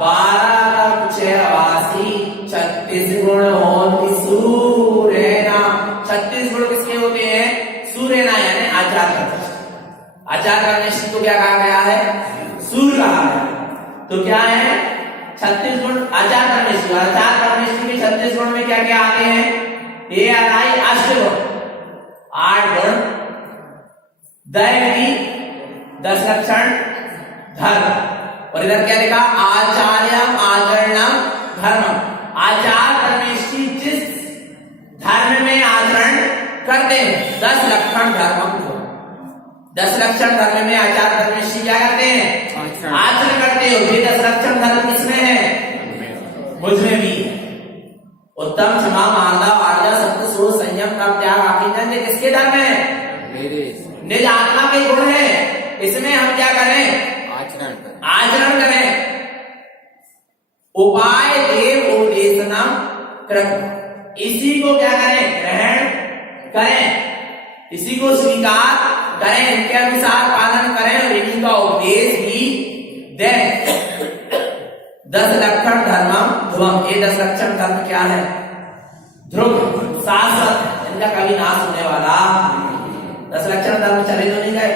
12 तक 6 वासी 36 गुण होती सूर्यना। 36 गुण किसके होते हैं, सूर्यना। यानी आचार प्रतिष्ठा। आचार कर्मनिष्ठ को क्या कहा गया है? सूर्य कहा गया। तो क्या है? 36 गुण आचार कर्मनिष्ठ। आचार कर्मनिष्ठ के 36 गुण में क्या क्या आते हैं? ये आए अष्टगुण, 8 गुण, दैवी 10 लक्षण, धर्म। और इधर क्या लिखा? आचार्यम आचरणम धर्मम। आचार कर्मनिष्ठ जिस धर्म में आचरण करते हैं 10 लक्षण धर्मम। 10 लक्षण धर्म में आचार कर्मनिष्ठ क्या करते हैं? आचरण करते हो। ये 10 लक्षण धर्म किसमें है? मुझमें भी। उत्तम, क्षमा, मानदा, वार्ता, सत्य, शोध, संयम, तप, त्याग, आकीर्तन, ये किसके धर्म है? निज आत्मा के गुण है। इसमें हम क्या करें? आचरण करें। उपाय देव उपदेशनम कृत। इसी को क्या करें? ग्रहण करें, इसी को स्वीकार करें, इनके अनुसार पालन करें और इन्हीं का उपदेश भी दें। 10 लक्षण धर्मम ध्रुवम। ये 10 लक्षण धर्म क्या है? ध्रुव, शाश्वत, इनका कभी नाश होने वाला। 10 लक्षण धर्म चले तो नहीं गए,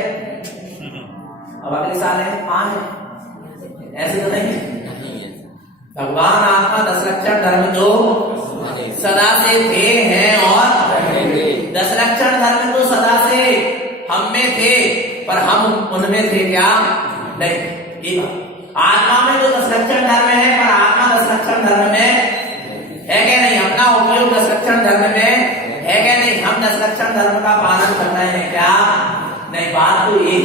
अब अगले साल है 5 है, ऐसे तो नहीं। भगवान आत्मा 10 लक्षण धर्म जो सदा से थे, हैं और 10 लक्षण धर्म तो सदा से हम में थे, पर हम उनमें थे क्या? नहीं। आत्मा में तो 10 लक्षण धर्म है, पर आत्मा 10 लक्षण धर्म में है क्या नहीं? अपना उपयोग 10 लक्षण धर्म में है क्या नहीं? हम 10 लक्षण धर्म का पालन कर रहे हैं क्या? नहीं। बात तो ये,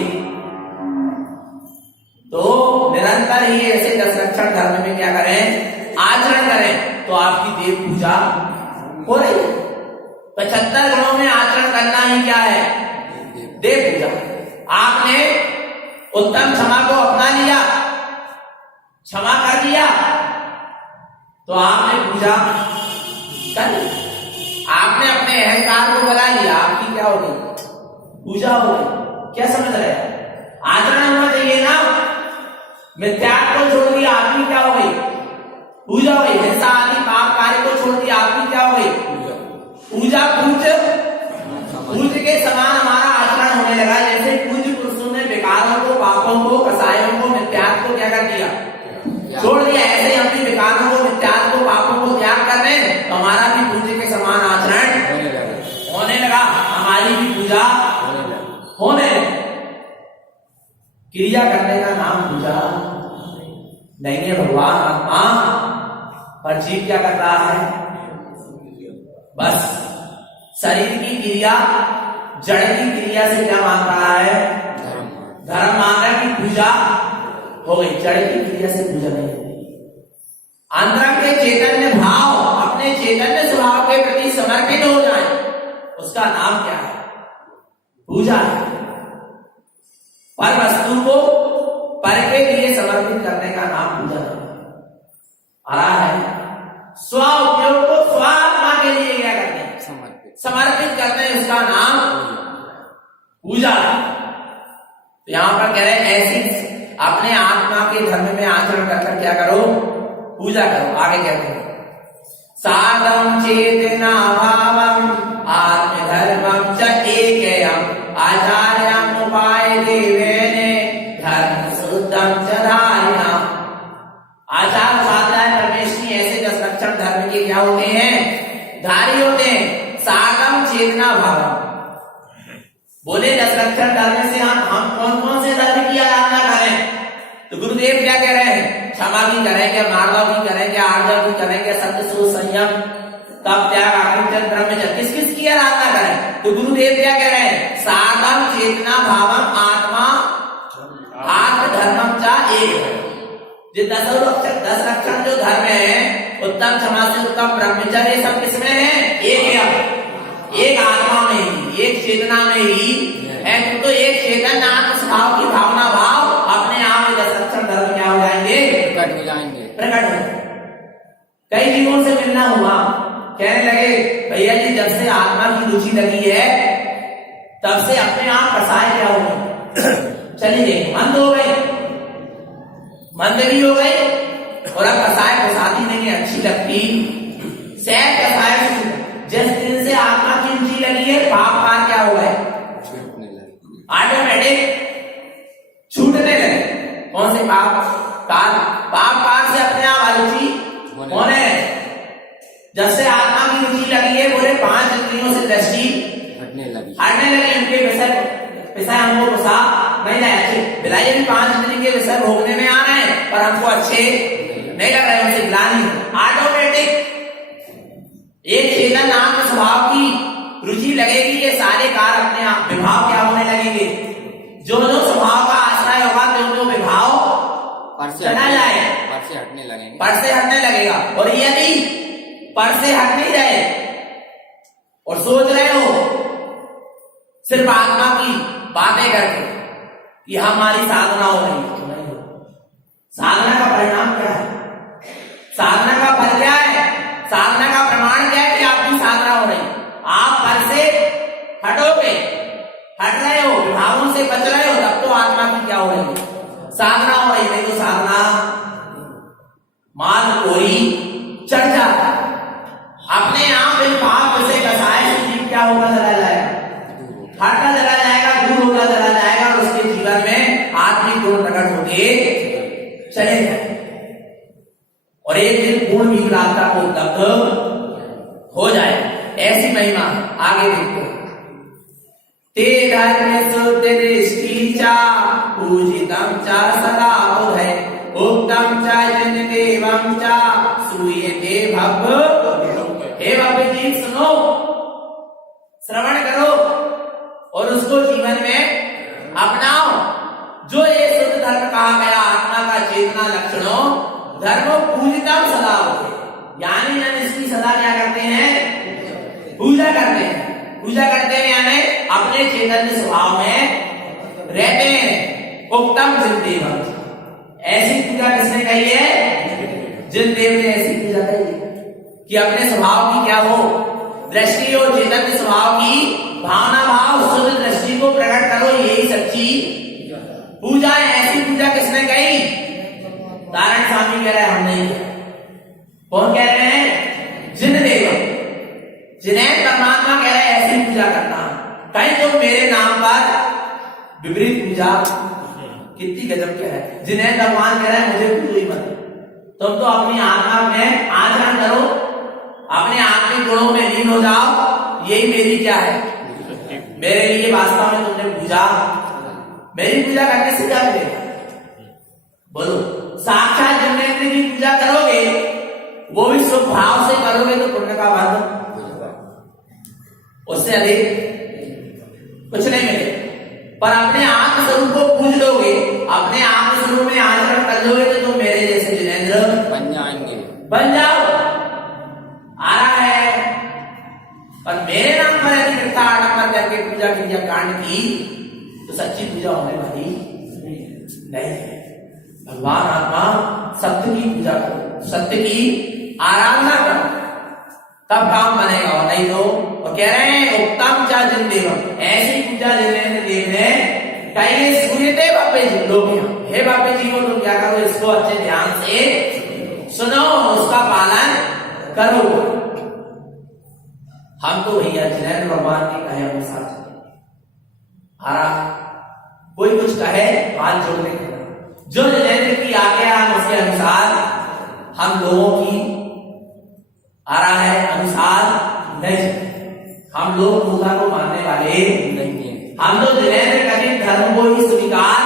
तो निरंतर ही ऐसे 10 लक्षण धर्म में क्या करें? आचरण करें, तो आपकी देव पूजा हो रही है। 75 गुणों में आचरण करना ही क्या है? देव पूजा। आपने उत्तम क्षमा को अपना लिया, क्षमा कर दिया, तो आपने पूजा कर ली। आपने अपने अहंकार को बना लिया, आपकी क्या हो गई? पूजा हो गई। क्या समझ रहे हैं? आचरण होना चाहिए ना। मिथ्यात्व को छोड़ दिया, आपकी क्या हो गई? पूजा हो गई। हिंसा आदि पाप कार्य को छोड़ दिया, आपकी क्या हो गई? पूजा। पूज के समान हमारा आचरण होने लगा। जैसे पूज्य पुरुषों ने विकारों को, पापों को, कसायों को, मिथ्यात्व को क्या कर दिया? छोड़ दिया। ऐसे हम भी विकारों को, मिथ्यात्व को, पापों को त्याग कर रहे हैं, तो हमारा भी पूज्य के समान आचरण होने लगा, हमारी भी पूजा होने लगी। क्रिया करने का नाम पूजा नहीं है। भगवान आत्मा पर जीव क्या कर रहा है? बस शरीर की क्रिया, जड़ की क्रिया से क्या मान रहा है? धर्म मान रहा है कि पूजा हो गई। जड़ की क्रिया से पूजा नहीं होगी। अंदर के चैतन्य भाव अपने चैतन्य स्वभाव के प्रति समर्पित हो जाए, उसका नाम क्या है? पूजा है। पर वस्तु को पर के लिए समर्पित करने का नाम पूजा आ रहा है। स्व उपयोग को स्व आत्मा के लिए क्या करते हैं? समर्पित करते हैं, उसका नाम पूजा है। तो यहां पर कह रहे हैं ऐसी अपने आत्मा के धर्म में आचरण कर क्या करो? पूजा करो। आगे कहते हैं साधम चेतना भावम आत्मधर्मम च एकेयम आचार्यम उपाय देवेने धर्म शुद्धम च धारिणा। आचार साधना परमेश्वरी ऐसे 10 लक्षण धर्म के क्या होते हैं? धारी होते हैं। साधम चेतना भावम, बोले 10 लक्षण धर्म से हम कौन कौन से धर्म की आराधना करें? तो गुरुदेव क्या कह रहे हैं? क्षमा भी करेंगे, मार्दव भी करेंगे, आर्जव भी करेंगे, सत्य, शोध, संयम, तप, त्याग, आकीर्तन, ब्रह्मचर्य, किस किस की आराधना करें? तो गुरुदेव क्या कह रहे हैं? साधम चेतना भावम आत्मा आत्मधर्मम चा एक। जो 10 लक्षण जो धर्म है, उत्तम, क्षमा से उत्तम, ब्रह्मचर्य, सब किसमें है? एक आत्मा में ही, एक चेतना में ही है। तो एक चेतन आत्म स्वभाव की भावना भाव अपने आप में 10 लक्षण धर्म क्या हो जाएंगे? प्रकट हो जाएंगे। कई जीवों से मिलना हुआ, कहने लगे भैया जी जब से आत्मा की रुचि लगी है तब से अपने आप कसाय क्या हो गए? चली गई, मंद हो गई, मंद भी हो गई, और अब कसाय प्रसादी नहीं अच्छी लगती। सहज कसाय जिस दिन से आत्मा की रुचि लगी है, पाप पार क्या हो गए? छूटने लगे। ऑटोमेटिक छूटने लगे। कौन से पाप? पाप से अपने आप अरुचि होने लगे। जब से आत्मा की रुचि लगी है, बोले 5 इंद्रियों से दृष्टि हटने लगी। उनके विषय हमको गुस्सा नहीं लगे। बिलाइए भी 5 इंद्रियों के विषय भोगने में आ रहे हैं, पर हमको अच्छे नहीं लग रहे, उनसे ग्लानि। ऑटोमेटिक एक चेतन आत्म स्वभाव की रुचि लगेगी, ये सारे कार्य अपने आप विभाव क्या होने लगेंगे। जो स्वभाव का आश्रय होगा, जो विभाव चला जाए, पर से हटने लगेगा। और यदि पर से हट नहीं रहे और सोच रहे हो सिर्फ आत्मा की बातें करके कि हमारी साधना हो रही है, तो नहीं हो। साधना का परिणाम क्या है? साधना का फल क्या है? साधना का प्रमाण क्या है कि आपकी साधना हो रही है? आप पर से हटोगे, हट रहे हो, विभावों से बच रहे हो, तब तो आत्मा की क्या हो रही है? साधना हो रही। नहीं तो साधना मार्ग कोई चढ़ जाता, अपने आप इन पाप से कसाए जीव क्या होगा? चला जाएगा, हटता चला जाएगा, दूर होता चला जाएगा, और उसके जीवन में आत्मिक गुण प्रकट होते चले जाए, और एक दिन पूर्ण भी प्राप्ता को उपलब्ध हो जाए। ऐसी महिमा आगे देखते हैं। ते धर्म शुद्ध दृष्टि चा पूजितम चा सदा है, उत्तम चा जन देवम चा सूयते भव। हे भव्य जीव, सुनो, श्रवण करो और उसको जीवन में अपनाओ। जो ये शुद्ध धर्म कहा गया, आत्मा का चेतना लक्षणों धर्मो पूजितम सदा होते, यानी जन इसकी सदा क्या करते हैं? पूजा करते हैं। पूजा करते हैं यानी अपने चैतन्य स्वभाव में रहते हैं। उत्तम जिन देव, ऐसी पूजा किसने कही है? जिन देव ने ऐसी पूजा कही है कि अपने स्वभाव की क्या हो? दृष्टि और चैतन्य स्वभाव की भावना भाव शुद्ध दृष्टि को प्रकट करो, यही सच्ची पूजा है। ऐसी पूजा किसने कही? नारायण स्वामी कह रहे हैं, हम नहीं। कौन कह रहे हैं? जिन देव, जिन्हें परमात्मा कह रहे हैं ऐसी पूजा करना। कहीं तो मेरे नाम पर विपरीत पूजा, कितनी गजब क्या है। जिन्हें भगवान कह रहे हैं मुझे पूजो ही मत, तुम तो अपनी आत्मा में आचरण करो, अपने आत्मिक गुणों में लीन हो जाओ, यही मेरी क्या है? मेरे लिए वास्तव में तुमने पूजा, मेरी पूजा करने से क्या मिलेगा? बोलो, साक्षात जिनेन्द्र की पूजा करोगे, वो भी शुभ भाव से करोगे तो पुण्य का वर्ग उससे अधिक कुछ नहीं मिले। पर अपने आत्म स्वरूप को पूज लोगे, अपने आत्म स्वरूप में आचरण कर लोगे, तो तुम मेरे जैसे जिनेन्द्र बन जाएंगे, बन जाओ। आ रहा है, पर मेरे नाम पर यदि मिथ्या आडंबर करके पूजा की कांड की, तो सच्ची पूजा होने वाली नहीं है। भगवान आत्मा सत्य की पूजा करो, सत्य की आराधना करो, तब काम बनेगा, और नहीं तो। और कह रहे हैं उत्तम चा जिन देव, ऐसी पूजा जिनेन्द्र देव ने कहीं सूर्यते बापे जी लोग। हे बापे जी को तुम क्या करो? इसको अच्छे ध्यान से सुनो, उसका पालन करो। हम तो भैया जिनेन्द्र भगवान के कहे अनुसार आ रहा, कोई कुछ कहे हाथ जोड़ने के, जो जिनेन्द्र की आज्ञा है उसके अनुसार हम लोगों की आ रहा है अनुसार नहीं। हम लोग पूजा को मानने वाले नहीं हैं। हम तो जिनेन्द्र कथित धर्म को ही स्वीकार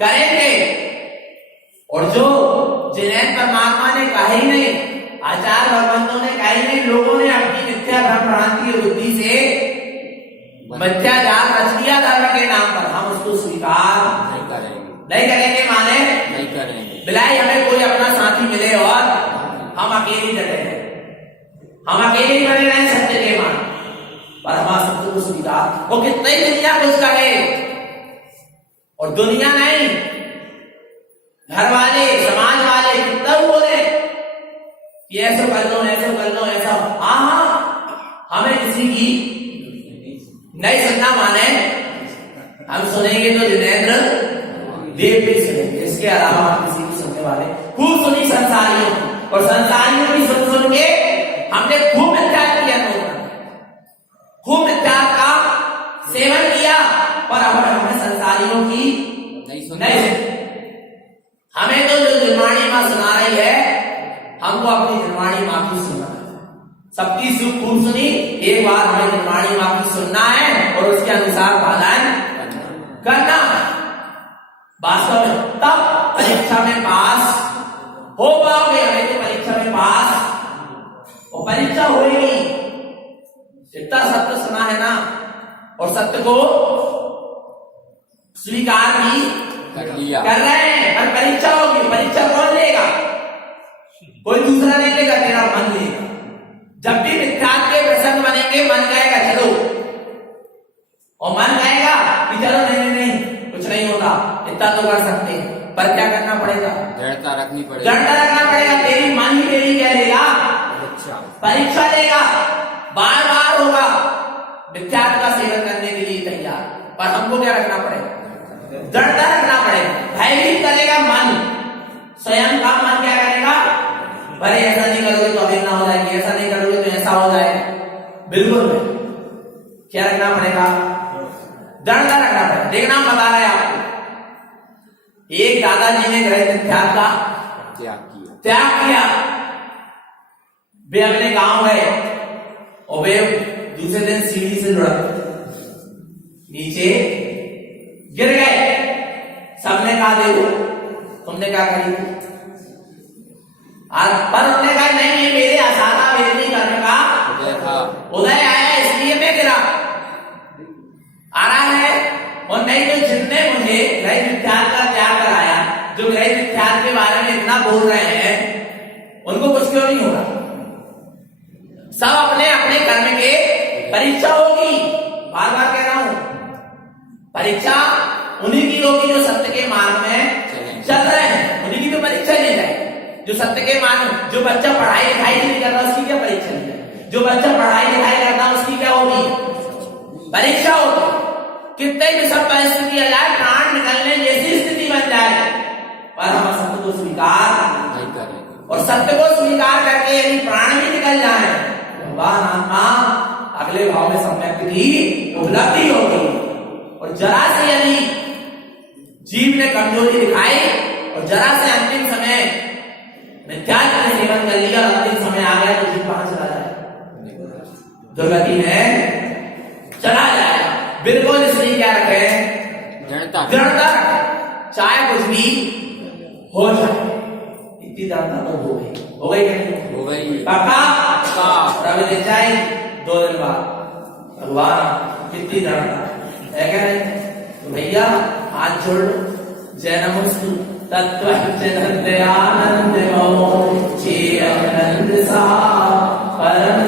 करेंगे, और जो जिनेन्द्र परमात्मा ने कहा ही नहीं, आचार्य भगवंतों ने कहा ही नहीं, लोगों ने अपनी मिथ्या भ्रम भ्रांति की बुद्धि से मिथ्या जाल रच दिया धर्म के नाम पर, हम उसको स्वीकार नहीं करेंगे। माने नहीं करेंगे। बिलाई हमें कोई अपना साथी मिले और हम अकेले डटे हैं, हम अकेले ही बने रहे सत्य के मान, पर हमारा सत्य को स्वीकार। वो कितना ही दुनिया कुछ कहे, और दुनिया नहीं, घर वाले समाज वाले कितना बोले कि ऐसा कर लो, ऐसा कर लो, ऐसा। हाँ, हमें किसी की नहीं सुनना। माने हम सुनेंगे तो जिनेन्द्र देव भी सुनेंगे, इसके अलावा हम किसी की सुनने वाले। खूब सुनी संसारियों, और संसारियों की सुन के हमने खूब मिथ्या किया, खूब मिथ्या का सेवन किया, पर हमें संसारियों की नहीं नहीं सुनते। हमें तो जो निर्वाणी माँ सुना रही है, हमको अपनी निर्वाणी माँ की सुनना है। सबकी सुख खूब सुनी, एक बार हमें निर्वाणी माँ की सुनना है और उसके अनुसार पालन करना है। वास्तव में तब परीक्षा में पास हो पाओगे। हमें तो परीक्षा में पास और परीक्षा होगी। इतना सत्य सुना है ना, और सत्य को स्वीकार भी कर लिया, कर रहे हैं, पर परीक्षा होगी। परीक्षा कौन लेगा? कोई दूसरा नहीं लेगा, तेरा मन लेगा। जब भी मिथ्यात्व के प्रसंग बनेंगे, मन कहेगा चलो, और मन कहेगा कि चलो नहीं कुछ नहीं होता, इतना तो कर सकते हैं। पर क्या करना पड़ेगा? दृढ़ता रखनी पड़ेगी, दृढ़ता रखना पड़ेगा। तेरी मन ही तेरी क्या लेगा? परीक्षा लेगा, बार बार होगा मिथ्यात्व का सेवन करने के लिए तैयार। पर हमको क्या रखना पड़ेगा? दृढ़ता रखना पड़ेगा। भयभीत करेगा मन, स्वयं का मन क्या करेगा? अरे ऐसा नहीं करोगे तो अभी ना हो जाएगी, ऐसा नहीं करोगे तो ऐसा हो जाएगा। बिल्कुल क्या रखना पड़ेगा? दृढ़ता रखना पड़ेगा। देखना बता रहे हैं आपको, एक दादाजी ने ग्रह मिथ्यात्व का त्याग किया। वे अपने गांव गए और वे दूसरे दिन सीढ़ी से लुढ़क नीचे गिर गए। सबने कहा देखो तुमने क्या करी, पर उन्होंने कहा नहीं, ये मेरे असाधा वेदनी करने का उदय आया इसलिए मैं गिरा आ रहा है। और नहीं तो जिनने मुझे ग्रह मिथ्यात्व का त्याग कराया, जो ग्रह मिथ्यात्व के बारे में इतना बोल रहे हैं, उनको कुछ क्यों नहीं होगा? सब अपने अपने कर्म के परीक्षा होगी। बार बार कह रहा हूं, परीक्षा उन्हीं की होगी जो सत्य के मार्ग में चल रहे हैं। उन्हीं की तो परीक्षा ले जाए जो सत्य के मार्ग। जो बच्चा पढ़ाई लिखाई नहीं कर रहा, उसकी क्या परीक्षा ले जाए? जो बच्चा पढ़ाई लिखाई करता, उसकी क्या होगी? परीक्षा होगी। कितने भी सब परिस्थिति आ जाए, प्राण निकलने जैसी स्थिति बन जाए, पर हम सत्य को स्वीकार नहीं करें। और सत्य को स्वीकार करके यदि प्राण भी निकल जाए, भगवान आत्मा अगले भाव में सम्यक की उपलब्धि होगी। और जरा से यदि जीव ने कमजोरी दिखाई और जरा से अंतिम समय मिथ्यात्व का सेवन कर लिया, अंतिम समय आ गया तो जीव कहां चला जाए? दुर्गति में चला जाएगा। बिल्कुल इसलिए क्या रखें? दृढ़ता रखें, चाहे कुछ भी हो जाए। इतनी दृढ़ता तो हो गई कि नहीं? हो गई पक्का। रवि ले जाए 2 दिन बाद भगवान कितनी दृढ़ता है क्या नहीं? तो भैया हाथ जोड़ लो। जय नमस्तु तत्व आनंद सा परम